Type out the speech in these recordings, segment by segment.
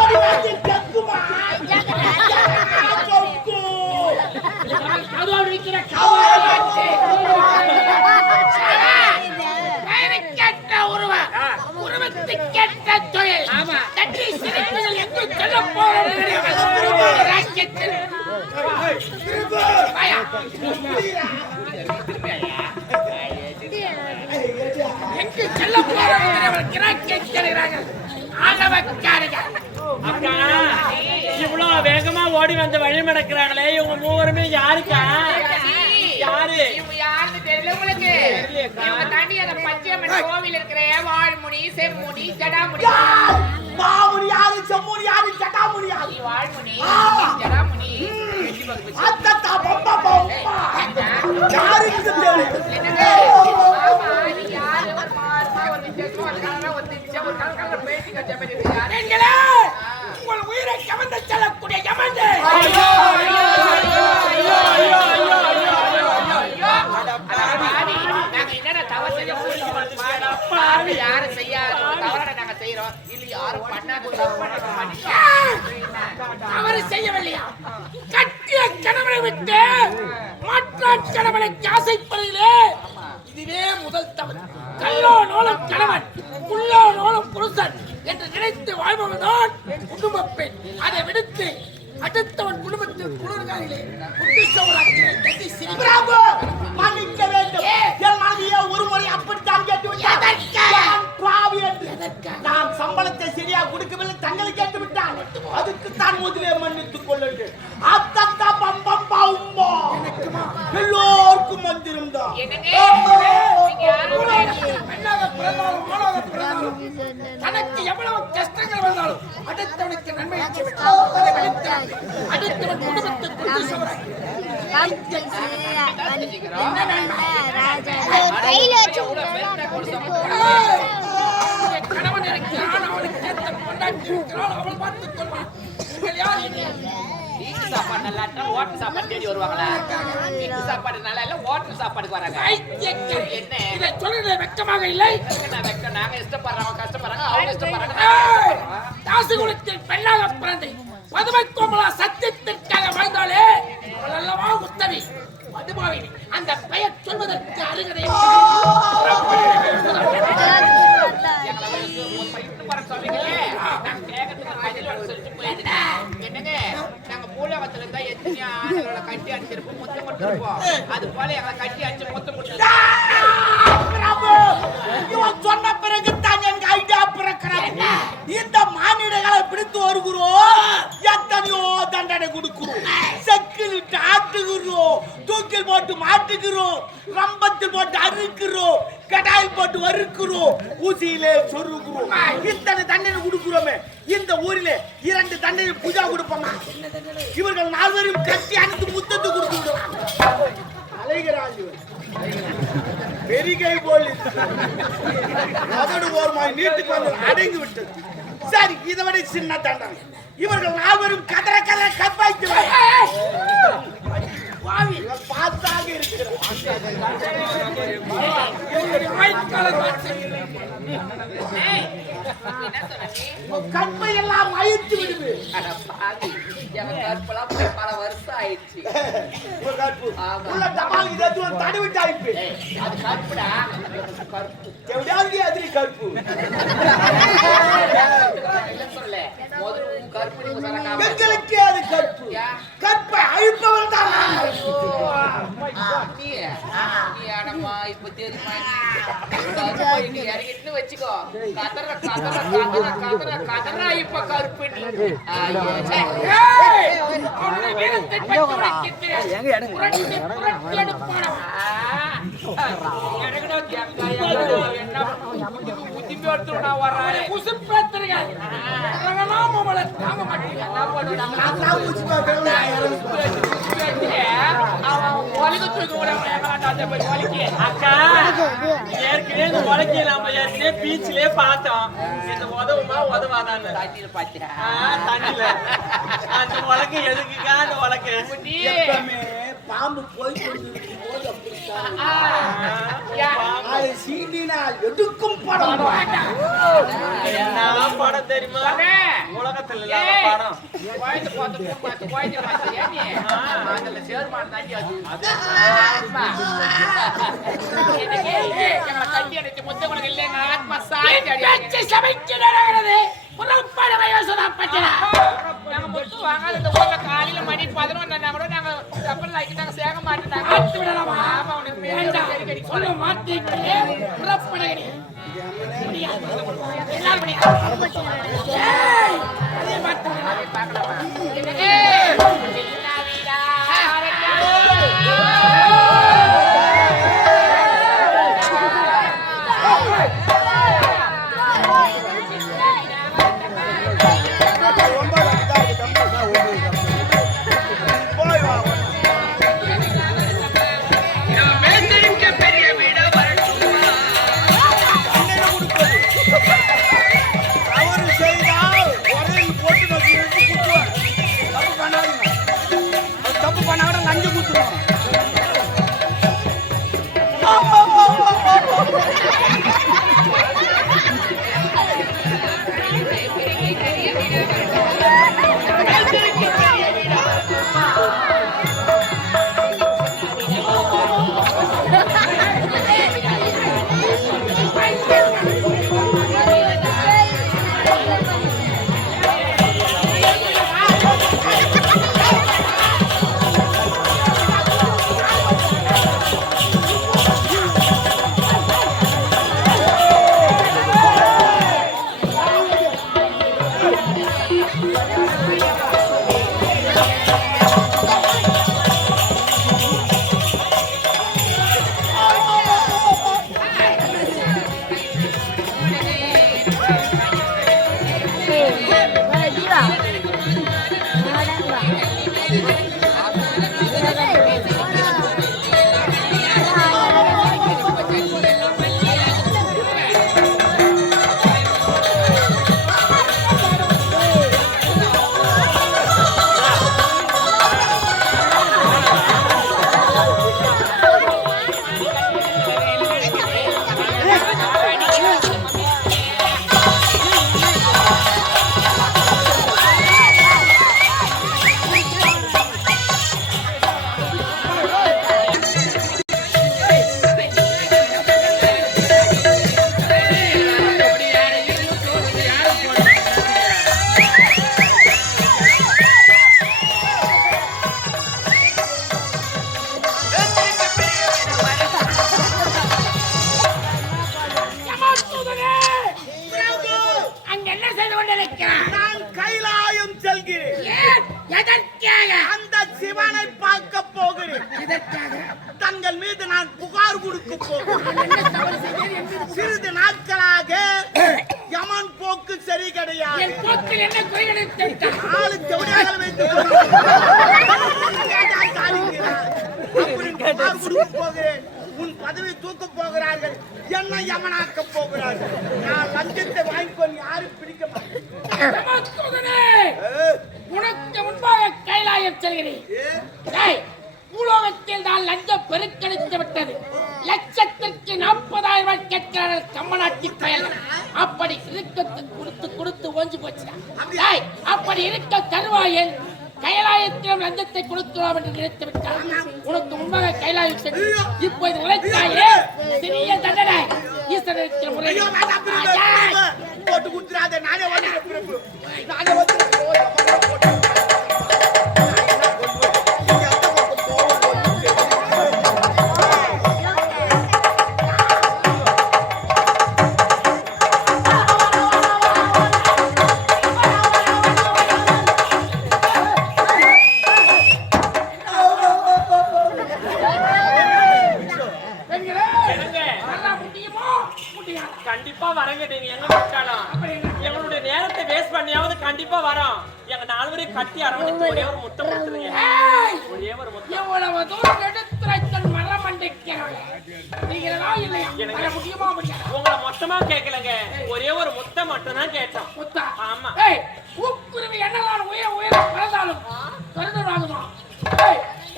ஓடி வந்து கக்குமா கதோடு இருக்கிற கெட்ட உருவத்தை கெட்ட தொழில் கட்டி சிரிப்புகள் எங்கு சொல்ல போறது எங்கு சொல்ல போறாங்க அக்கா இவ்வளவு வேகமா ஓடி வந்து வழி நடக்கிறாங்களே இவங்க மூவருமே யாருக்கா? யாரு யாருன்னு தெரியல உங்களுக்கு? இவங்க தாண்டி அந்த பச்சையம்மன் கோவில் இருக்கிற வாழ்முனி செம்முனி ஜடாமுனி. மாமுனி யாரு, செம்முனி யாரு, ஜடாமுனி யாரு? வாழ்முனி ஜடாமுனி. அத்தா பப்பா பப்பா யாருக்கு தெரியும்? யாரு ஒரு மார்மா ஒரு விசேஷம் ஒரு கலரா ஒரு நிச்சயம் ஒரு கலரா பேசி கட்ட மாதிரி யாரு? உங்கள் உயிரை கவர்ந்து செல்லக்கூடிய யமன். யாரும் செய்யாத தவறான நாங்க செய்யறோம் இல்ல யாரும் பண்ணாத தவறு செய்யவில்லையா? கட்டிய கணவனை விட்டு மற்ற கணவனை ஆசைப்படுகிறே, இதுவே முதல் தவறு. கல்லோ நோலம் கணவன், புல்லோ நோலம் புருஷன் என்று நினைத்து வாழ்பவன்தான் குடும்ப பெண். அதை விடுத்து அடுத்தவன் குடும்பத்தில் குளிர்காயிலே மன்னிக்க வேண்டும். என் மனைவியை ஒரு முறை அப்படித்தான் கேட்டுவிட்டான். நான் சம்பளத்தை சரியா கொடுக்கவில்லை, தங்களை கேட்டு விட்டான். அதுக்கு தான் முதலே மன்னித்துக் கொள்ளுங்கள். அத்தத்தா பம்பம் பம்பா எல்லோருக்கும் மந்திரம் தான். தனக்கு எவ்வளவு கஷ்டங்கள் வந்தாலும் அடுத்தவனுக்கு நன்மை அடுத்தவன் குடும்பத்துக்கு கணவன் இருக்கிறான், அவனுக்கு ஏற்ற பொண்டாட்டி இருக்கிறான், அவள் பார்த்துக் கொள்வான். சாப்பாடு நல்லா ஹோட்டல் சாப்பாடு தேடி வருவாங்களா? வீட்டு சாப்பாடு நல்லா இல்ல ஹோட்டல் சாப்பாடுக்கு வராங்க. என்ன இதை சொல்லுங்க, வெட்கமாக இல்லை? வெட்கம். நாங்க இஷ்டப்படுறோம், கஷ்டப்படுறாங்க, அவங்க இஷ்டப்படுறாங்க. தாசுகுலத்தில் பெண்ணாக பிறந்து பதுமை கோமலா சத்தியத்திற்காக வாழ்ந்தாலே அவள் அல்லவா உத்தவி மதுபாவினி. அந்த பெயர் சொல்வதற்கு அருகதை என்னங்க நாங்க பூலகத்துல இருந்தா எத்தனையோ ஆண்களோட கட்டி அடிச்சிருப்போம், முத்தம் கொடுத்துருப்போம். அது போல எங்களை கட்டி அடிச்சு முத்தம் கொடுத்து சொன்ன பிறகு தான் எங்க ஐடியா பிறக்கிறாங்க. இந்த மானிடங்களை பிடித்து வருகிறோம், எத்தனையோ தண்டனை கொடுக்கிறோம். செக்கில் ஆட்டுகிறோம், தூக்கில் போட்டு மாட்டுகிறோம், ரம்பத்தில் போட்டு அறுக்கிறோம், கடாயில் போட்டு வறுக்கிறோம், ஊசியிலே சொருகிறோம். இத்தனை தண்டனை கொடுக்கிறோமே, இந்த ஊரிலே 2 தண்டனை பூஜா கொடுப்போமா? இவர்கள் 4 பேரும் கட்டி அனுப்பி முத்தத்து கொடுத்து விடுவாங்க. அலைகிறாங்க பெரிகை போல் அதோடு ஓரமாய் நீட்டுக்கு வந்து அடைந்து விட்டது. சரி, இதை விட சின்ன தண்டனை. இவர்கள் 4 பேரும் கதற கதற கப்பாய்த்து பார்த்தாக இருக்கிறார். கற்பை எல்லாம் அழித்து விடுது. பல வருஷம் ஆயிடுச்சு. தடுவிட்டாய்ப்பு அது கற்புடா. எவ்வளவு கற்பு சொல்ல முதல்ல கற்பு பெண்களுக்கு அது கற்பு. கற்பை அழிப்பவர் தான். இப்ப தெரியுமா இறங்கிட்டு வச்சுக்கோ. கதற கதற கதற கதற கதற இப்ப கருப்பு அக்கா ஏற்கனவே இந்த உலக்கைய நம்ம ஏற்கனவே பீச்சிலே பார்த்தோம். இந்த உதவுமா உதவாதான்னு தண்ணியில அந்த உலக்கை எதுக்குக்கா? அந்த உலக்கை பாம்பு போய் சீண்டினால் எடுக்கும் படம். என்ன படம் தெரியுமா? உலகத்துல இல்லாத படம். கோயிலுக்கு பார்த்து கோயிலுக்கு பார்த்து ஏன் நீ? அதுல சேர்மான் தாண்டி அது. எங்களை கட்டி அடிச்சு முத்தவனுக்கு இல்லை எங்க ஆத்மா சாட்சி அடிச்சு சமைக்கிறது புறப்படவை யோசனாப்பட்டா. நாங்க முத்து வாங்காத இந்த ஊர்ல காலையில மணி 11 கூட நாங்க கப்பல் ஆக்கிட்டாங்க சேக மாட்டாங்க. ஆமா உனக்கு வேண்டாம் சொல்ல மாட்டீங்களே புறப்படவே முடியாது. எல்லாரும் முடியாது. அதே மாட்டேன் பார்க்கலாமா? நான் கைலாயம் செல்கிறேன். அந்த சிவனை பார்க்க போகிறேன். தங்கள் மீது நான் புகார் கொடுக்க போகிறேன். சிறிது நாட்களாக யமன் போக்கு சரி கிடையாது. 4 செவடியாக வைத்து புகார் கொடுக்க போகிறேன். உன் பதவி தூக்க போகிறார்கள், என்ன யமனாக்க போகிறார்கள். நான் லஞ்சத்தை வாங்கிக்கொண்டு யாரும் பிடிக்க மாட்டேன். உனக்கு முன்பாக கைலாயம் செல்கிறேன். பூலோகத்தில் தான் லஞ்சம் பெருக்கெடுத்து விட்டது. லட்சத்திற்கு 40,000 ரூபாய் கேட்கிறார்கள் கம்மநாட்டி பயல்கள். அப்படி இருக்கத்துக்கு கொடுத்து கொடுத்து ஓஞ்சி போச்சு. அப்படி இருக்க தருவாயில் கைலாயத்திலும் லஞ்சத்தை கொடுக்கலாம் என்று நினைத்து விட்டார். உனக்கு முன்பாக கைலாயம் சென்று இப்போது உழைத்தாயே சிறிய தண்டனை ஈஸ்வரத்தில் முறை போட்டு குடுத்துறாத. நானே வந்து கண்டிப்பா வரங்க. நீங்க எங்க விட்டாலும் எங்களுடைய நேரத்தை வேஸ்ட் பண்ணியாவது கண்டிப்பா வரோம். எங்க 4 பேரையும் கட்டி அரவணைத்து ஒரே ஒரு முத்தம் கொடுத்துருங்க. ஒரே ஒரு முத்தம். எவ்வளவு தூரம் எடுத்துரைத்தன் மரம் மண்டிக்கிறாங்க. நீங்களா இல்லையா? எனக்கு முக்கியமா உங்களை மொத்தமா கேட்கலங்க. ஒரே ஒரு முத்தம் மட்டும் தான் கேட்டோம். முத்தா? ஆமா. உக்குருவி என்னதான் உயர பறந்தாலும் கருதலாகுமா?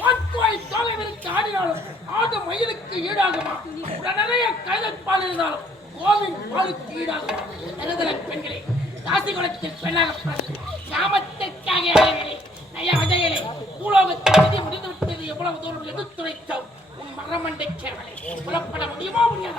வான்கோய் தோலை விரித்து ஆடினாலும் ஆடு மயிலுக்கு ஈடாகுமா? உடனே கழுதைப்பால் இருந்தாலும் கோவில் பாலுக்கு ஈடாகும் தருதல பெண்களே தாசி குலத்தில் பெண்ணாக பிறந்து கிராமத்திற்காக அலைகளே நய வகைகளே பூலோகத்தில் விதி முடிந்து விட்டது எவ்வளவு தூரம் எடுத்துரைத்தோம் உன் மரமண்டை கேவலை புறப்பட முடியுமா முடியாது